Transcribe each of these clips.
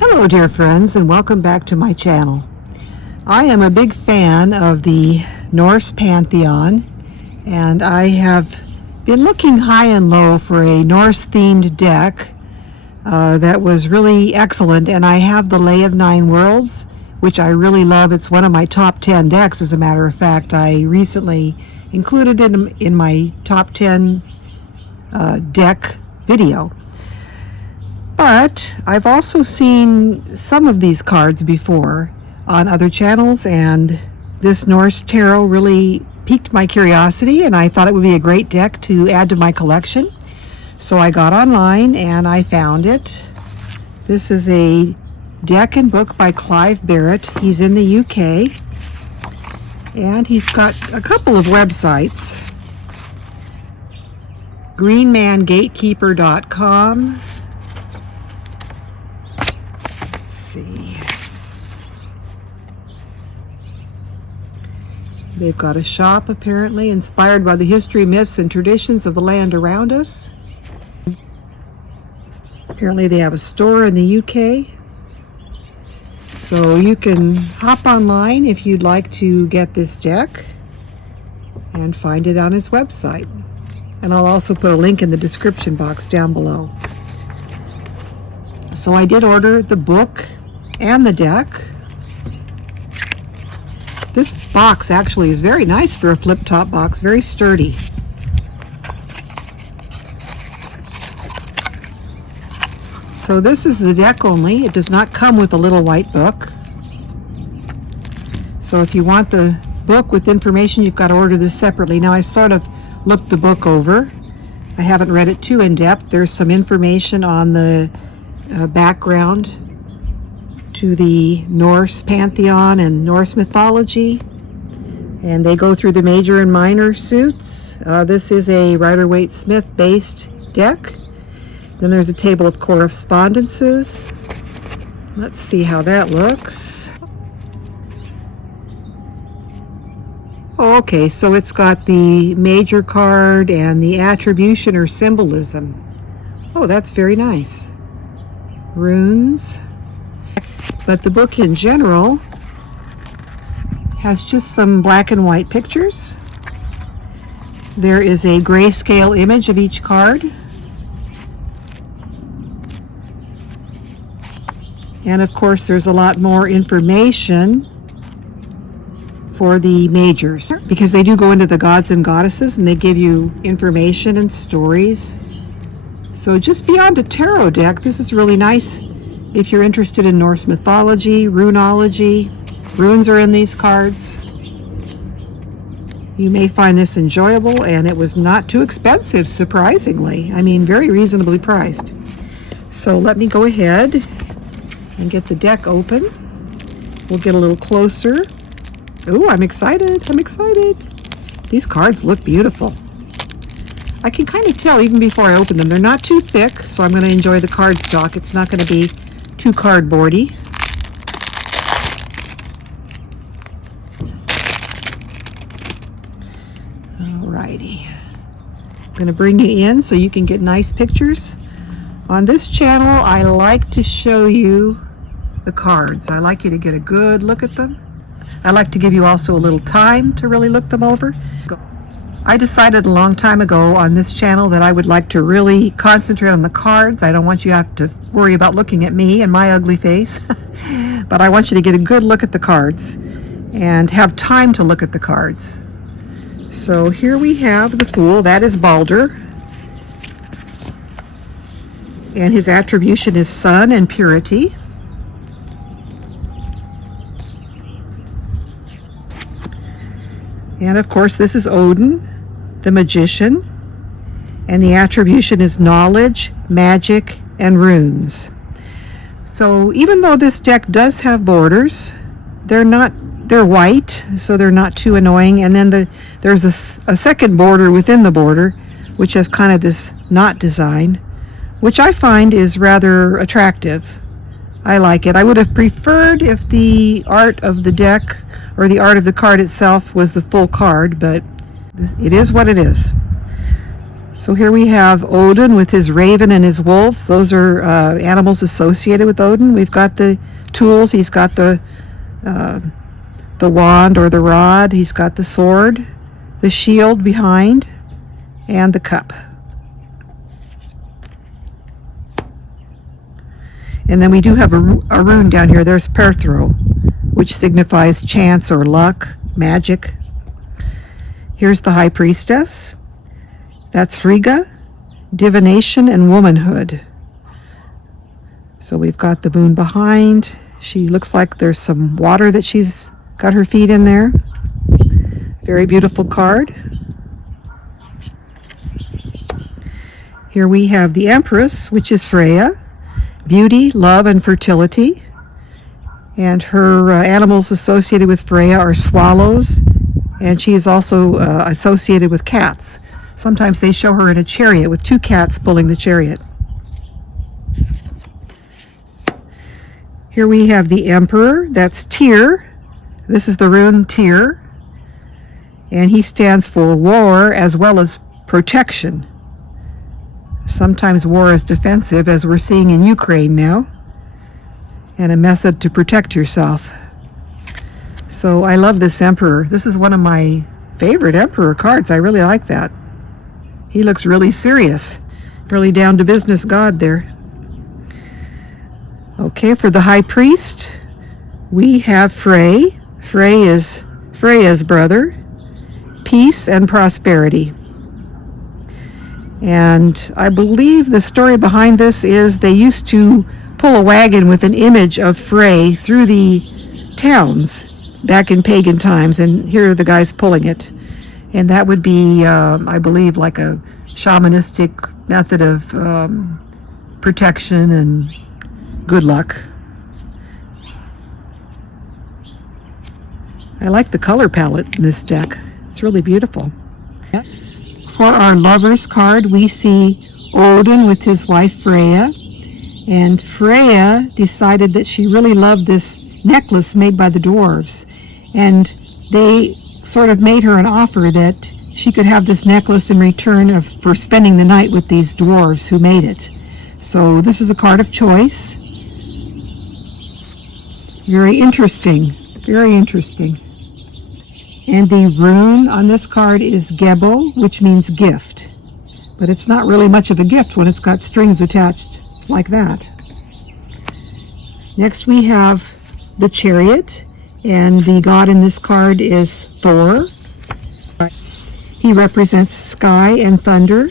Hello dear friends, and welcome back to my channel. I am a big fan of the Norse pantheon, and I have been looking high and low for a Norse themed deck that was really excellent, and I have the Lay of Nine Worlds, which I really love. It's one of my top 10 decks, as a matter of fact. I recently included it in my top 10 deck video. But I've also seen some of these cards before on other channels, and this Norse Tarot really piqued my curiosity, and I thought it would be a great deck to add to my collection. So I got online and I found it. This is a deck and book by Clive Barrett. He's in the UK, and he's got a couple of websites. greenmangatekeeper.com. See. They've got a shop, apparently, inspired by the history, myths, and traditions of the land around us. Apparently they have a store in the UK. So you can hop online if you'd like to get this deck and find it on his website. And I'll also put a link in the description box down below. So I did order the book and the deck. This box actually is very nice for a flip-top box, very sturdy. So this is the deck only. It does not come with a little white book. So if you want the book with information, you've got to order this separately. Now I sort of looked the book over. I haven't read it too in depth. There's some information on the background to the Norse pantheon and Norse mythology, and they go through the major and minor suits. This is a Rider-Waite-Smith based deck. Then there's a table of correspondences. Let's see how that looks. Oh, okay, so it's got the major card and the attribution or symbolism. Oh, that's very nice. Runes. But the book in general has just some black and white pictures. There is a grayscale image of each card. And of course there's a lot more information for the majors, because they do go into the gods and goddesses and they give you information and stories. So just beyond a tarot deck, this is really nice if you're interested in Norse mythology, runology. Runes are in these cards. You may find this enjoyable, and it was not too expensive, surprisingly. I mean, very reasonably priced. So let me go ahead and get the deck open. We'll get a little closer. Ooh, I'm excited. I'm excited. These cards look beautiful. I can kind of tell even before I open them. They're not too thick, so I'm going to enjoy the cardstock. It's not going to be too cardboardy. Alrighty. I'm going to bring you in so you can get nice pictures. On this channel, I like to show you the cards. I like you to get a good look at them. I like to give you also a little time to really look them over. I decided a long time ago on this channel that I would like to really concentrate on the cards. I don't want you to have to worry about looking at me and my ugly face, but I want you to get a good look at the cards and have time to look at the cards. So here we have the Fool. That is Balder, and his attribution is sun and purity. And of course this is Odin, the magician, and the attribution is knowledge, magic, and runes. So even though this deck does have borders, they're white, so they're not too annoying. And then there's a second border within the border, which has kind of this knot design, which I find is rather attractive. I like it. I would have preferred if the art of the deck or the art of the card itself was the full card, but it is what it is. So here we have Odin with his raven and his wolves. Those are animals associated with Odin. We've got the tools. He's got the wand or the rod. He's got the sword, the shield behind, and the cup. And then we do have a rune down here. There's Perthro, which signifies chance or luck, magic. Here's the High Priestess. That's Frigga, divination and womanhood. So we've got the moon behind. She looks like there's some water that she's got her feet in there. Very beautiful card. Here we have the Empress, which is Freya, beauty, love, and fertility. And her animals associated with Freya are swallows, and she is also associated with cats. Sometimes they show her in a chariot with two cats pulling the chariot. Here we have the Emperor. That's Tyr. This is the rune Tyr. And he stands for war as well as protection. Sometimes war is defensive, as we're seeing in Ukraine now, and a method to protect yourself. So I love this Emperor. This is one of my favorite Emperor cards. I really like that. He looks really serious, really down to business god there. Okay, for the High Priest, we have Frey. Frey is Freya's brother. Peace and prosperity. And I believe the story behind this is they used to pull a wagon with an image of Frey through the towns back in pagan times, and here are the guys pulling it. And that would be, I believe, like a shamanistic method of protection and good luck. I like the color palette in this deck. It's really beautiful. For our Lovers card, we see Odin with his wife Freya. And Freya decided that she really loved this necklace made by the dwarves. And they sort of made her an offer that she could have this necklace in return for spending the night with these dwarves who made it. So this is a card of choice. Very interesting. Very interesting. And the rune on this card is Gebo, which means gift. But it's not really much of a gift when it's got strings attached like that. Next we have the Chariot, and the god in this card is Thor. He represents sky and thunder.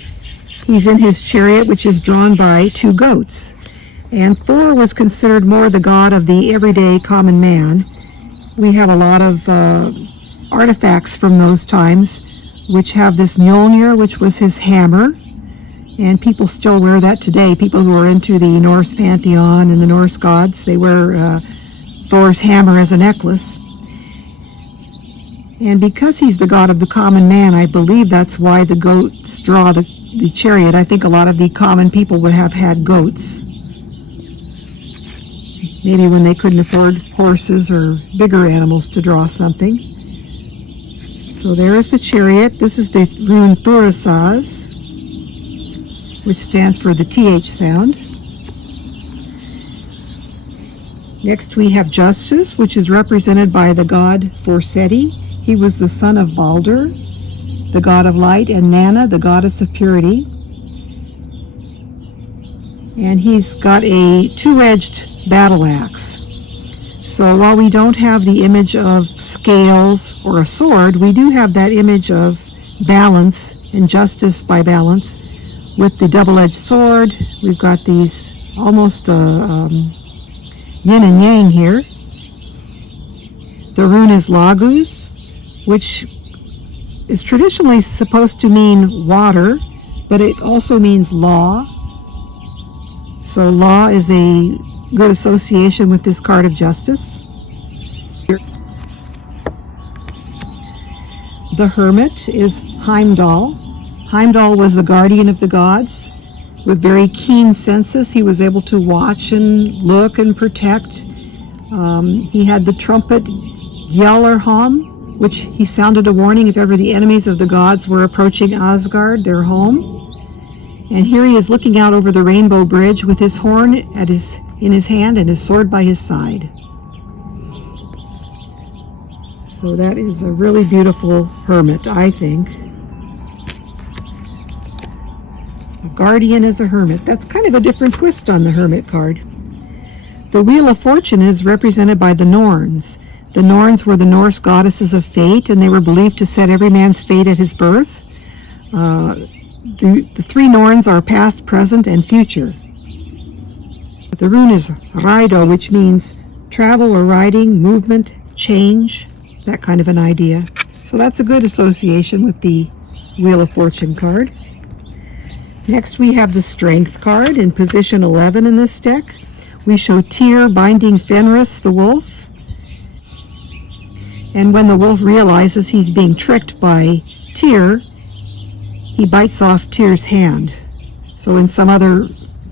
He's in his chariot, which is drawn by two goats. And Thor was considered more the god of the everyday common man. We have a lot of artifacts from those times which have this Mjolnir, which was his hammer, and people still wear that today. People who are into the Norse pantheon and the Norse gods, they wear Thor's hammer as a necklace. And because he's the god of the common man, I believe that's why the goats draw the chariot. I think a lot of the common people would have had goats, maybe when they couldn't afford horses or bigger animals to draw something. So there is the Chariot. This is the rune Thorisaz, which stands for the TH sound. Next we have Justice, which is represented by the god Forseti. He was the son of Balder, the god of light, and Nanna, the goddess of purity. And he's got a two-edged battle axe. So while we don't have the image of scales or a sword, we do have that image of balance and justice by balance with the double-edged sword. We've got these almost yin and yang here. The rune is Lagus, which is traditionally supposed to mean water, but it also means law. So law is a good association with this card of justice. The Hermit is Heimdall. Heimdall was the guardian of the gods. With very keen senses, he was able to watch and look and protect. He had the trumpet Gjallarhorn, which he sounded a warning if ever the enemies of the gods were approaching Asgard, their home. And here he is looking out over the rainbow bridge with his horn in his hand and his sword by his side. So that is a really beautiful hermit, I think. A guardian as a hermit. That's kind of a different twist on the hermit card. The Wheel of Fortune is represented by the Norns. The Norns were the Norse goddesses of fate, and they were believed to set every man's fate at his birth. The three Norns are past, present, and future. The rune is Raido, which means travel or riding, movement, change, that kind of an idea. So that's a good association with the Wheel of Fortune card. Next we have the Strength card in position 11 in this deck. We show Tyr binding Fenris the wolf. And when the wolf realizes he's being tricked by Tyr, he bites off Tyr's hand. So in some other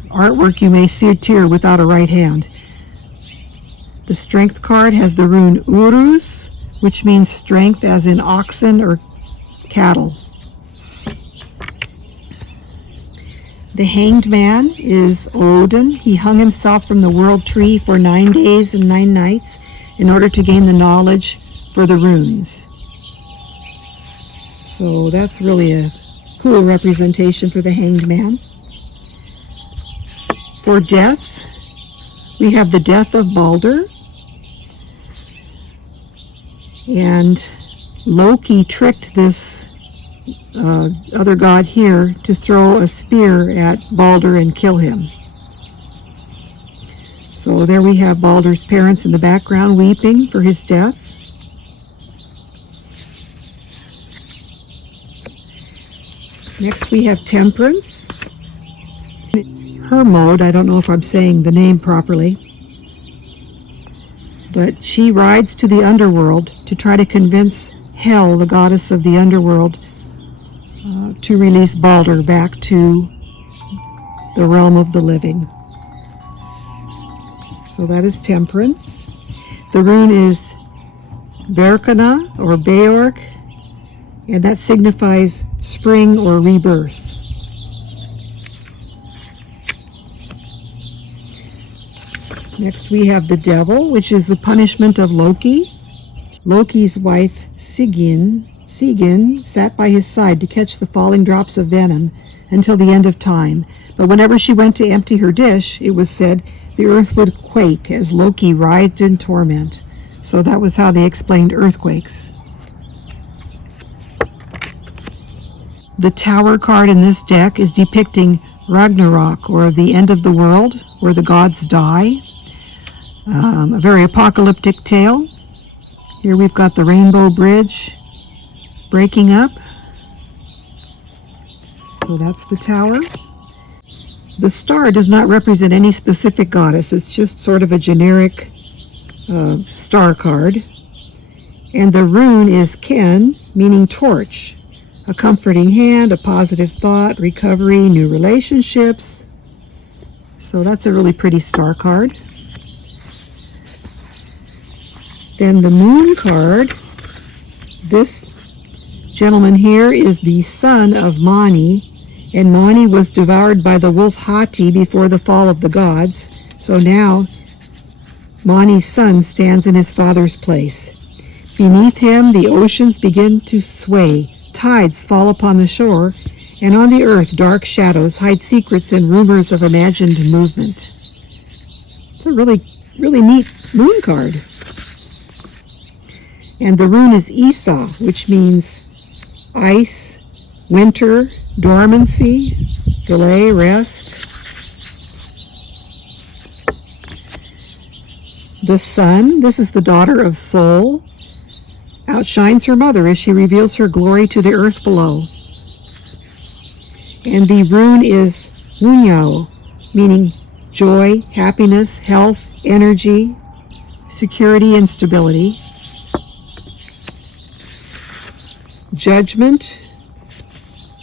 artwork you may see Tyr without a right hand. The Strength card has the rune Uruz, which means strength as in oxen or cattle. The Hanged Man is Odin. He hung himself from the world tree for 9 days and 9 nights in order to gain the knowledge for the runes. So that's really a cool representation for the Hanged Man. For death, we have the death of Balder. And Loki tricked this other god here to throw a spear at Balder and kill him. So there we have Balder's parents in the background weeping for his death. Next we have Temperance. Her mode, I don't know if I'm saying the name properly, but she rides to the underworld to try to convince Hel, the goddess of the underworld, to release Balder back to the realm of the living. So that is Temperance. The rune is Berkana or Beork, and that signifies spring or rebirth. Next we have the Devil, which is the punishment of Loki. Loki's wife Sigyn sat by his side to catch the falling drops of venom until the end of time. But whenever she went to empty her dish, it was said the earth would quake as Loki writhed in torment. So that was how they explained earthquakes. The Tower card in this deck is depicting Ragnarok, or the end of the world, where the gods die. A very apocalyptic tale. Here we've got the Rainbow Bridge breaking up. So that's the Tower. The star does not represent any specific goddess. It's just sort of a generic star card. And the rune is Ken, meaning torch. A comforting hand, a positive thought, recovery, new relationships. So that's a really pretty star card. Then the Moon card, this gentleman here is the son of Mani, and Mani was devoured by the wolf Hati before the fall of the gods. So now Mani's son stands in his father's place. Beneath him the oceans begin to sway, tides fall upon the shore, and on the earth dark shadows hide secrets and rumors of imagined movement. It's a really neat moon card. And the rune is Asa, which means ice, winter, dormancy, delay, rest. The sun, this is the daughter of Sol, outshines her mother as she reveals her glory to the earth below. And the rune is Wunyao, meaning joy, happiness, health, energy, security, and stability. Judgment,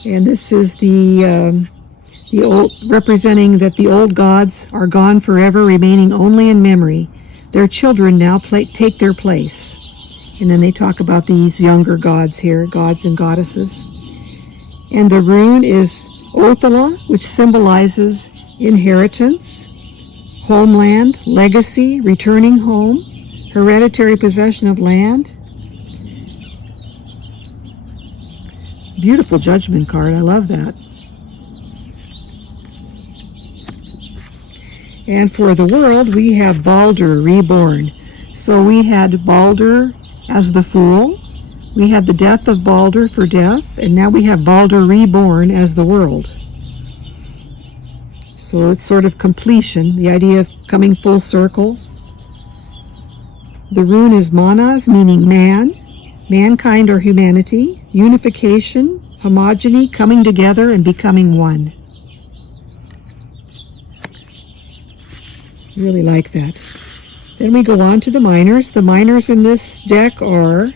and this is the old, representing that the old gods are gone forever, remaining only in memory. Their children now take their place. And then they talk about these younger gods here, gods and goddesses. And the rune is Othala, which symbolizes inheritance, homeland, legacy, returning home, hereditary possession of land. Beautiful Judgment card. I love that. And for the world, we have Balder reborn. So we had Balder as the Fool. We had the death of Balder for death. And now we have Balder reborn as the world. So it's sort of completion, the idea of coming full circle. The rune is Manas, meaning man, mankind or humanity, unification, homogeny, coming together and becoming one. Really like that. Then we go on to the minors. The minors in this deck are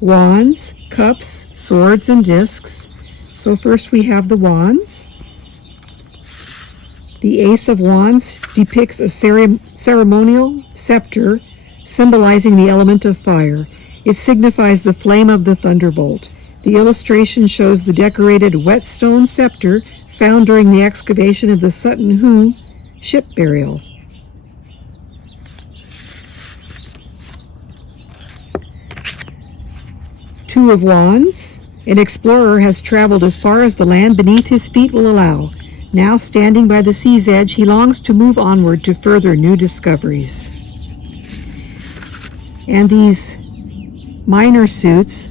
wands, cups, swords, and discs. So first we have the wands. The Ace of Wands depicts a ceremonial scepter symbolizing the element of fire. It signifies the flame of the thunderbolt. The illustration shows the decorated whetstone scepter found during the excavation of the Sutton Hoo ship burial. Two of Wands. An explorer has traveled as far as the land beneath his feet will allow. Now standing by the sea's edge, he longs to move onward to further new discoveries. And these minor suits,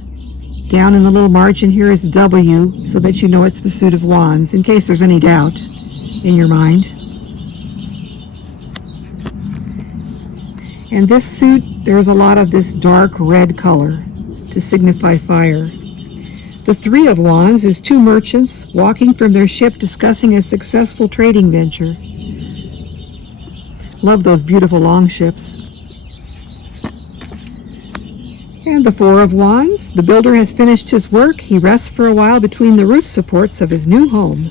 down in the little margin here is W, so that you know it's the suit of Wands, in case there's any doubt in your mind. And this suit, there's a lot of this dark red color to signify fire. The Three of Wands is two merchants walking from their ship discussing a successful trading venture. Love those beautiful long ships. And the Four of Wands. The builder has finished his work. He rests for a while between the roof supports of his new home.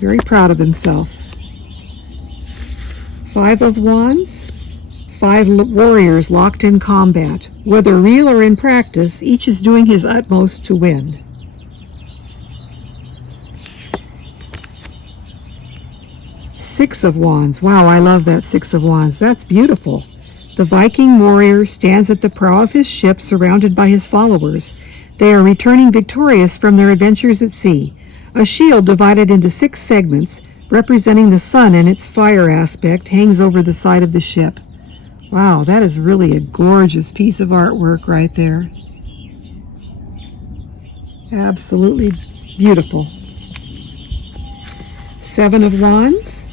Very proud of himself. Five of Wands. Five warriors locked in combat. Whether real or in practice, each is doing his utmost to win. Six of Wands. Wow, I love that Six of Wands. That's beautiful. The Viking warrior stands at the prow of his ship surrounded by his followers. They are returning victorious from their adventures at sea. A shield divided into 6 segments, representing the sun in its fire aspect, hangs over the side of the ship. Wow, that is really a gorgeous piece of artwork right there. Absolutely beautiful. Seven of Wands.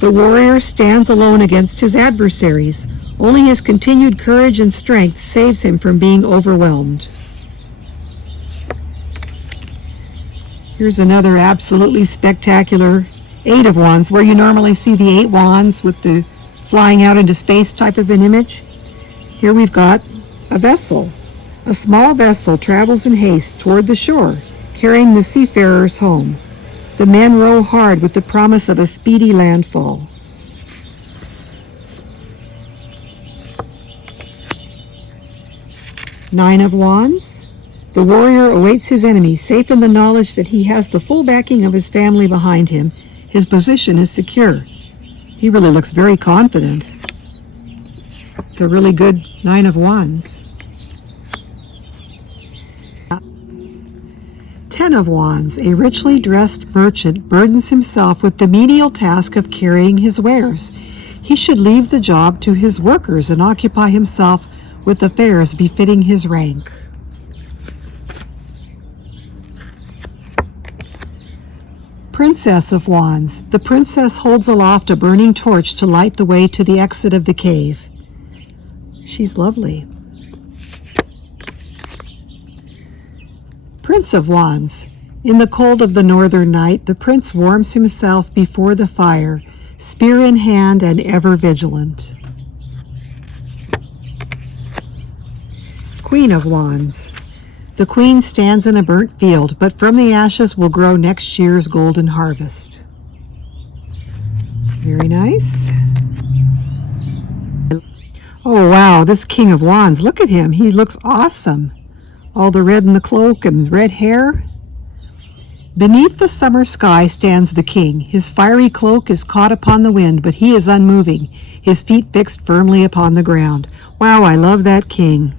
The warrior stands alone against his adversaries. Only his continued courage and strength saves him from being overwhelmed. Here's another absolutely spectacular Eight of Wands, where you normally see the 8 wands with the flying out into space type of an image. Here we've got a vessel. A small vessel travels in haste toward the shore, carrying the seafarers home. The men row hard with the promise of a speedy landfall. Nine of Wands. The warrior awaits his enemy, safe in the knowledge that he has the full backing of his family behind him. His position is secure. He really looks very confident. It's a really good Nine of Wands. 10 of Wands. A richly dressed merchant burdens himself with the menial task of carrying his wares. He should leave the job to his workers and occupy himself with affairs befitting his rank. Princess of Wands. The princess holds aloft a burning torch to light the way to the exit of the cave. She's lovely. Prince of Wands. In the cold of the northern night, the prince warms himself before the fire, spear in hand and ever vigilant. Queen of Wands. The queen stands in a burnt field, but from the ashes will grow next year's golden harvest. Very nice. Oh wow, this King of Wands, look at him. He looks awesome. All the red in the cloak and red hair. Beneath the summer sky stands the king. His fiery cloak is caught upon the wind, but he is unmoving, his feet fixed firmly upon the ground. Wow, I love that king.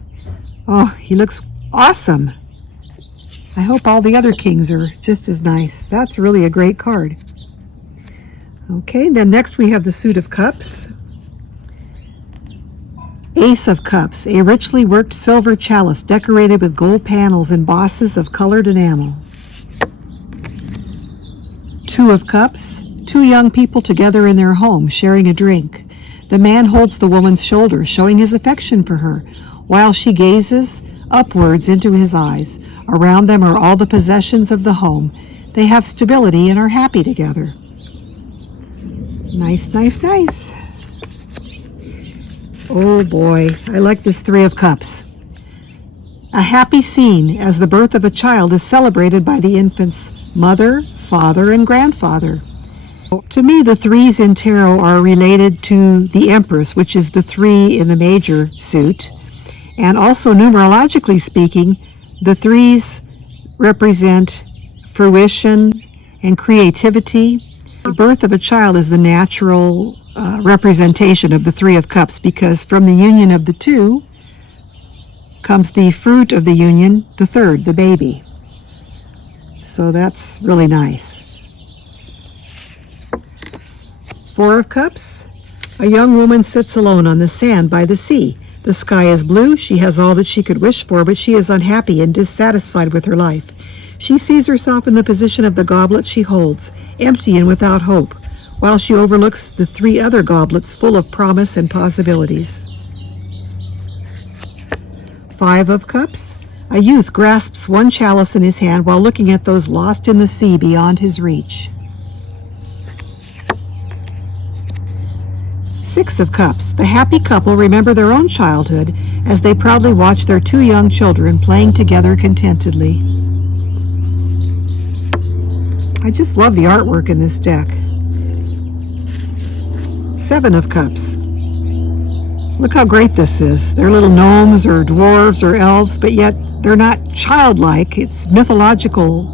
Oh, he looks awesome. I hope all the other kings are just as nice. That's really a great card. Okay, then next we have the Suit of Cups. Ace of Cups, a richly worked silver chalice decorated with gold panels and bosses of colored enamel. Two of Cups, two young people together in their home sharing a drink. The man holds the woman's shoulder, showing his affection for her, while she gazes upwards into his eyes. Around them are all the possessions of the home. They have stability and are happy together. Nice, nice, nice. Oh boy, I like this Three of Cups. A happy scene as the birth of a child is celebrated by the infant's mother, father, and grandfather. To me, the threes in tarot are related to the Empress, which is the three in the major suit. And also, numerologically speaking, the threes represent fruition and creativity. The birth of a child is the natural representation of the Three of Cups, because from the union of the two comes the fruit of the union, the third, the baby. So that's really nice. Four of Cups. A young woman sits alone on the sand by the sea. The sky is blue. She has all that she could wish for, but she is unhappy and dissatisfied with her life. She sees herself in the position of the goblet she holds, empty and without hope, while she overlooks the three other goblets full of promise and possibilities. Five of Cups. A youth grasps one chalice in his hand while looking at those lost in the sea beyond his reach. Six of Cups. The happy couple remember their own childhood as they proudly watch their two young children playing together contentedly. I just love the artwork in this deck. Seven of Cups. Look how great this is. They're little gnomes or dwarves or elves, but yet they're not childlike. It's mythological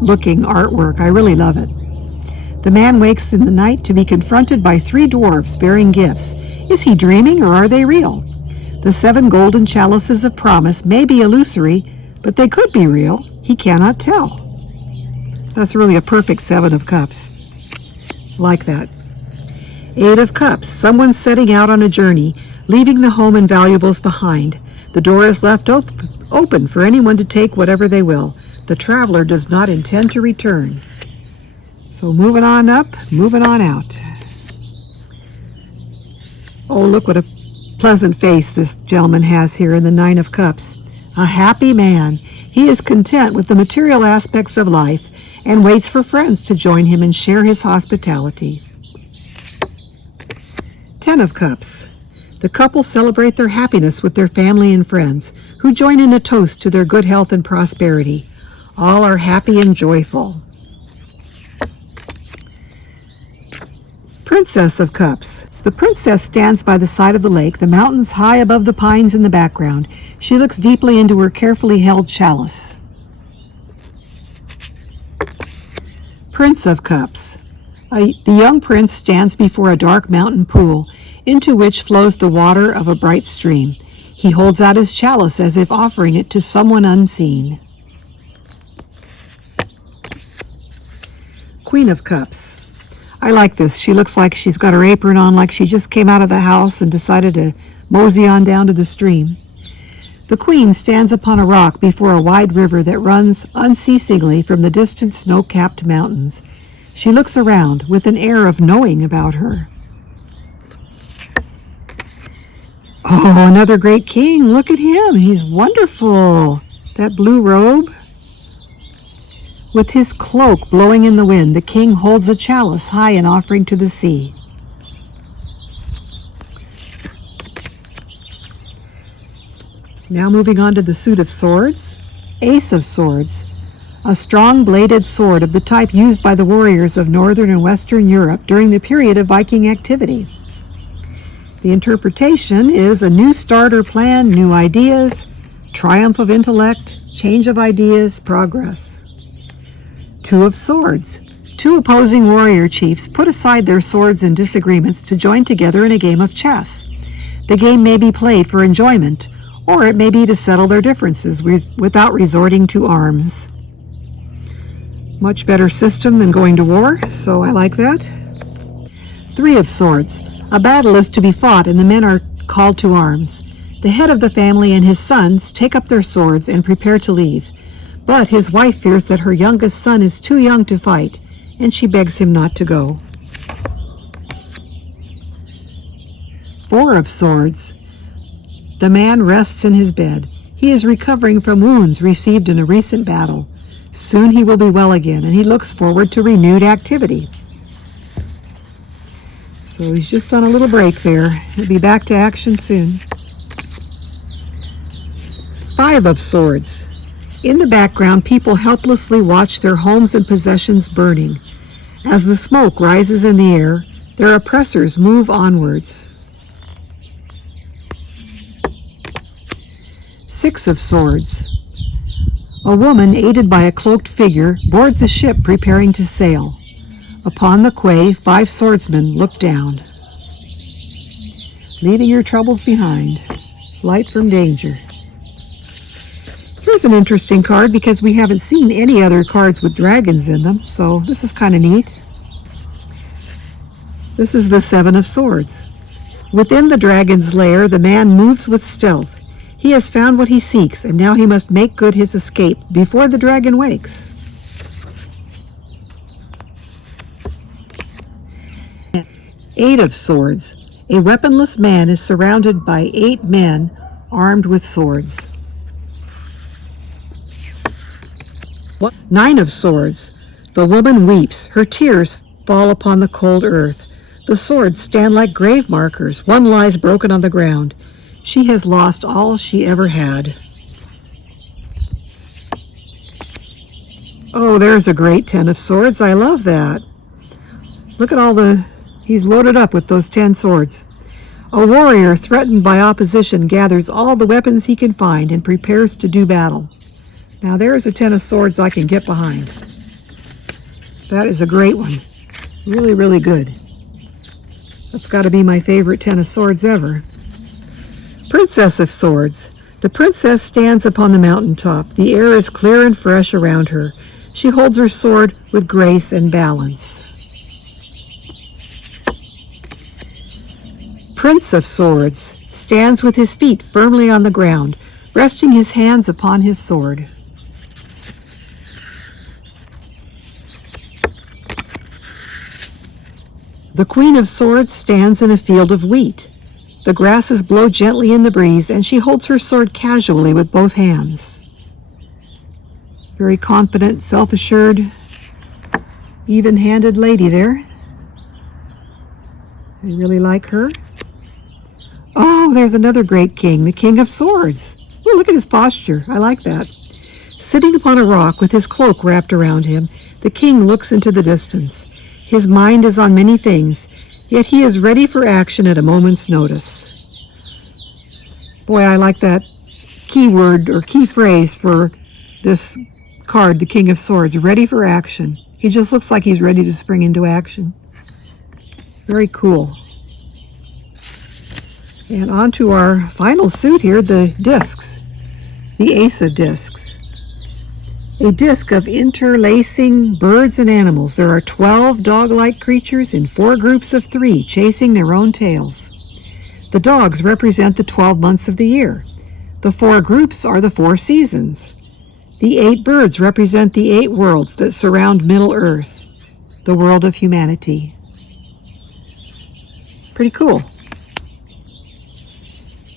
looking artwork. I really love it. The man wakes in the night to be confronted by three dwarves bearing gifts. Is he dreaming or are they real? The seven golden chalices of promise may be illusory, but they could be real. He cannot tell. That's really a perfect Seven of Cups. Like that. Eight of Cups. Someone setting out on a journey, leaving the home and valuables behind. The door is left open for anyone to take whatever they will. The traveler does not intend to return. So moving on up, moving on out. Oh, look what a pleasant face this gentleman has here in the Nine of Cups. A happy man. He is content with the material aspects of life and waits for friends to join him and share his hospitality. 10 of Cups. The couple celebrate their happiness with their family and friends, who join in a toast to their good health and prosperity. All are happy and joyful. Princess of Cups. The princess stands by the side of the lake, the mountains high above the pines in the background. She looks deeply into her carefully held chalice. Prince of Cups. The young prince stands before a dark mountain pool, into which flows the water of a bright stream. He holds out his chalice as if offering it to someone unseen. Queen of Cups. I like this. She looks like she's got her apron on, like she just came out of the house and decided to mosey on down to the stream. The queen stands upon a rock before a wide river that runs unceasingly from the distant snow-capped mountains. She looks around with an air of knowing about her. Oh, another great king. Look at him. He's wonderful. That blue robe. With his cloak blowing in the wind, the king holds a chalice high in offering to the sea. Now moving on to the suit of swords. Ace of Swords. A strong bladed sword of the type used by the warriors of Northern and Western Europe during the period of Viking activity. The interpretation is a new start or plan, new ideas, triumph of intellect, change of ideas, progress. Two of Swords. Two opposing warrior chiefs put aside their swords and disagreements to join together in a game of chess. The game may be played for enjoyment, or it may be to settle their differences without resorting to arms. Much better system than going to war, so I like that. Three of Swords. A battle is to be fought and the men are called to arms. The head of the family and his sons take up their swords and prepare to leave. But his wife fears that her youngest son is too young to fight, and she begs him not to go. Four of Swords. The man rests in his bed. He is recovering from wounds received in a recent battle. Soon he will be well again, and he looks forward to renewed activity. So he's just on a little break there. He'll be back to action soon. Five of Swords. In the background, people helplessly watch their homes and possessions burning. As the smoke rises in the air, their oppressors move onwards. Six of Swords. A woman, aided by a cloaked figure, boards a ship preparing to sail. Upon the quay, 5 swordsmen look down. Leaving your troubles behind. Flight from danger. Here's an interesting card because we haven't seen any other cards with dragons in them, so this is kind of neat. This is the 7 of Swords. Within the dragon's lair, the man moves with stealth. He has found what he seeks, and now he must make good his escape before the dragon wakes. Eight of Swords. A weaponless man is surrounded by 8 men armed with swords. 9 of Swords. The woman weeps. Her tears fall upon the cold earth. The swords stand like grave markers. One lies broken on the ground. She has lost all she ever had. Oh, there's a great 10 of Swords. I love that. Look at he's loaded up with those 10 swords. A warrior threatened by opposition gathers all the weapons he can find and prepares to do battle. Now there's a 10 of Swords I can get behind. That is a great one. Really, really good. That's got to be my favorite 10 of Swords ever. Princess of Swords. The princess stands upon the mountaintop. The air is clear and fresh around her. She holds her sword with grace and balance. Prince of Swords stands with his feet firmly on the ground, resting his hands upon his sword. The Queen of Swords stands in a field of wheat. The grasses blow gently in the breeze, and she holds her sword casually with both hands. Very confident, self-assured, even-handed lady there. I really like her. Oh, there's another great king, the King of Swords. Oh, look at his posture. I like that. Sitting upon a rock with his cloak wrapped around him, the king looks into the distance. His mind is on many things, yet he is ready for action at a moment's notice. Boy, I like that key word or key phrase for this card, the King of Swords, ready for action. He just looks like he's ready to spring into action. Very cool. And on to our final suit here, the discs, the Asa Discs. A disc of interlacing birds and animals. There are 12 dog-like creatures in 4 groups of 3, chasing their own tails. The dogs represent the 12 months of the year. The 4 groups are the 4 seasons. The 8 birds represent the 8 worlds that surround Middle Earth, the world of humanity. Pretty cool.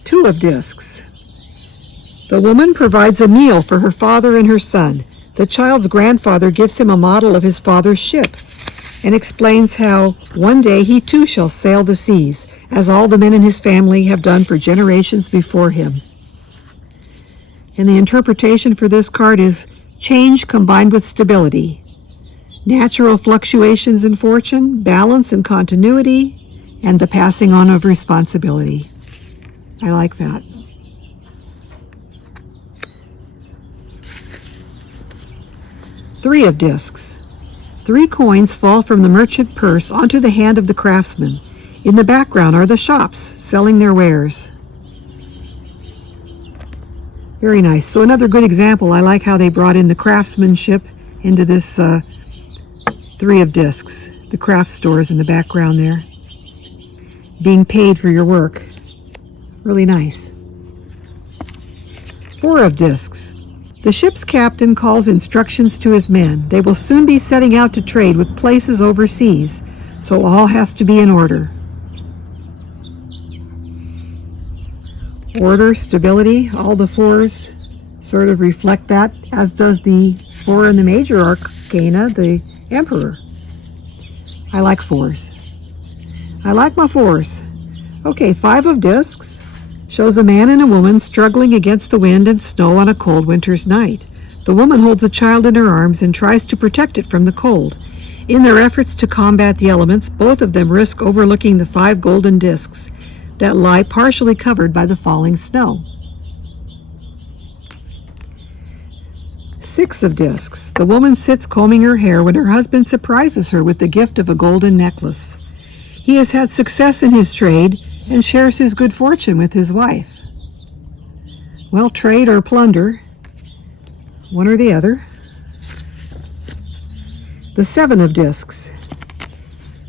2 of discs. The woman provides a meal for her father and her son. The child's grandfather gives him a model of his father's ship and explains how one day he too shall sail the seas, as all the men in his family have done for generations before him. And the interpretation for this card is change combined with stability, natural fluctuations in fortune, balance and continuity, and the passing on of responsibility. I like that. Three of discs. 3 coins fall from the merchant purse onto the hand of the craftsman. In the background are the shops selling their wares. Very nice. So another good example. I like how they brought in the craftsmanship into this 3 of discs. The craft stores in the background there. Being paid for your work. Really nice. 4 of discs. The ship's captain calls instructions to his men. They will soon be setting out to trade with places overseas, so all has to be in order. Order, stability, all the 4s sort of reflect that, as does the 4 in the major arcana, the Emperor. I like 4s. I like my 4s. Okay, 5 of discs shows a man and a woman struggling against the wind and snow on a cold winter's night. The woman holds a child in her arms and tries to protect it from the cold. In their efforts to combat the elements, both of them risk overlooking the 5 golden discs that lie partially covered by the falling snow. 6 of discs. The woman sits combing her hair when her husband surprises her with the gift of a golden necklace. He has had success in his trade and shares his good fortune with his wife. Well, trade or plunder, one or the other. The 7 of discs.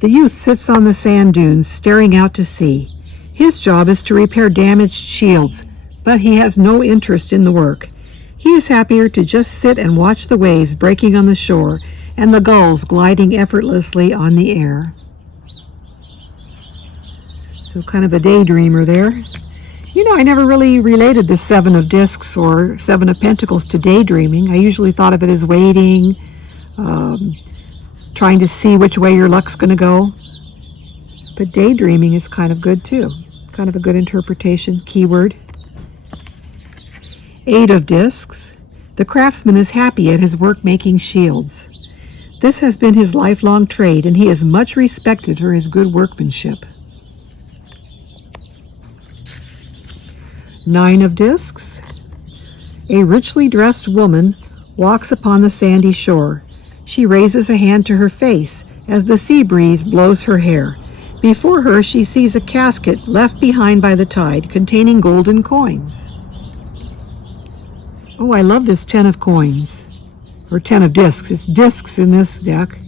The youth sits on the sand dunes, staring out to sea. His job is to repair damaged shields, but he has no interest in the work. He is happier to just sit and watch the waves breaking on the shore and the gulls gliding effortlessly on the air. So kind of a daydreamer there. You know, I never really related the 7 of discs or 7 of pentacles to daydreaming. I usually thought of it as waiting, trying to see which way your luck's going to go. But daydreaming is kind of good too. Kind of a good interpretation, keyword. 8 of discs. The craftsman is happy at his work making shields. This has been his lifelong trade, and he is much respected for his good workmanship. 9 of discs. A richly dressed woman walks upon the sandy shore. She raises a hand to her face as the sea breeze blows her hair. Before her, she sees a casket left behind by the tide containing golden coins. Oh, I love this 10 of coins, or 10 of discs. It's discs in this deck.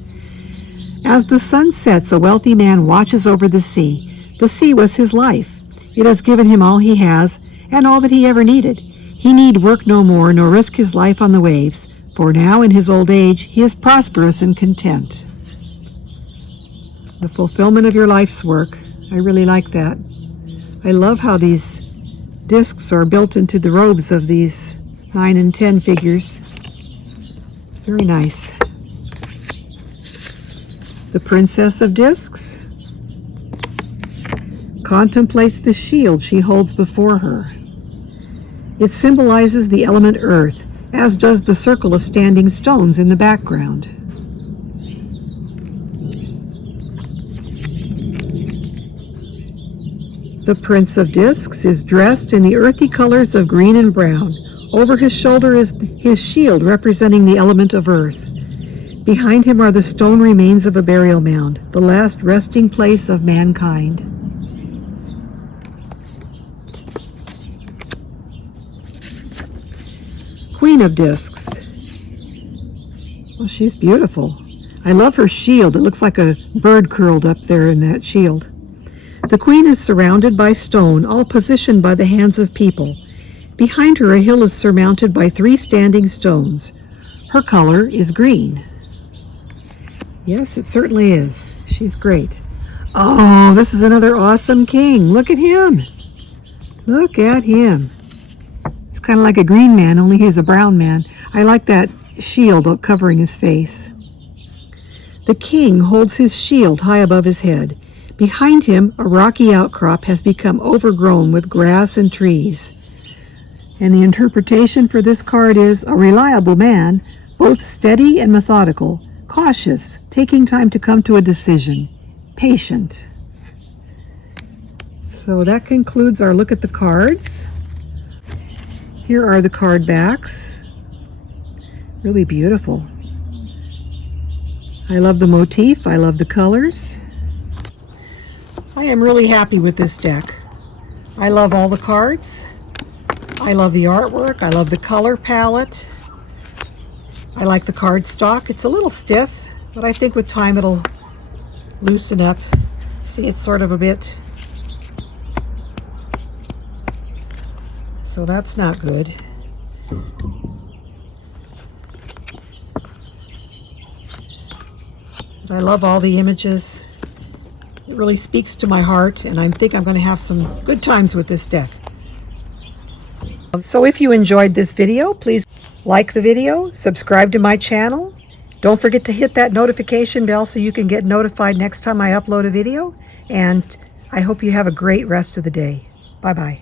As the sun sets, a wealthy man watches over the sea. The sea was his life. It has given him all he has and all that he ever needed. He need work no more, nor risk his life on the waves, for now in his old age he is prosperous and content. The fulfillment of your life's work. I really like that. I love how these discs are built into the robes of these 9 and 10 figures. Very nice. The Princess of Discs contemplates the shield she holds before her. It symbolizes the element earth, as does the circle of standing stones in the background. The Prince of Discs is dressed in the earthy colors of green and brown. Over his shoulder is his shield representing the element of earth. Behind him are the stone remains of a burial mound, the last resting place of mankind. Queen of Discs. Well, she's beautiful. I love her shield. It looks like a bird curled up there in that shield. The queen is surrounded by stone, all positioned by the hands of people. Behind her, a hill is surmounted by 3 standing stones. Her color is green. Yes, it certainly is. She's great. Oh, this is another awesome king. Look at him. Look at him. He's kind of like a green man, only he's a brown man. I like that shield covering his face. The king holds his shield high above his head. Behind him, a rocky outcrop has become overgrown with grass and trees. And the interpretation for this card is a reliable man, both steady and methodical, cautious, taking time to come to a decision, patient. So that concludes our look at the cards. Here are the card backs. Really beautiful. I love the motif. I love the colors. I am really happy with this deck. I love all the cards. I love the artwork. I love the color palette. I like the cardstock. It's a little stiff, but I think with time it'll loosen up. See, it's sort of a bit, so that's not good. But I love all the images. It really speaks to my heart, and I think I'm going to have some good times with this deck. So if you enjoyed this video, please like the video, subscribe to my channel. Don't forget to hit that notification bell so you can get notified next time I upload a video. And I hope you have a great rest of the day. Bye-bye.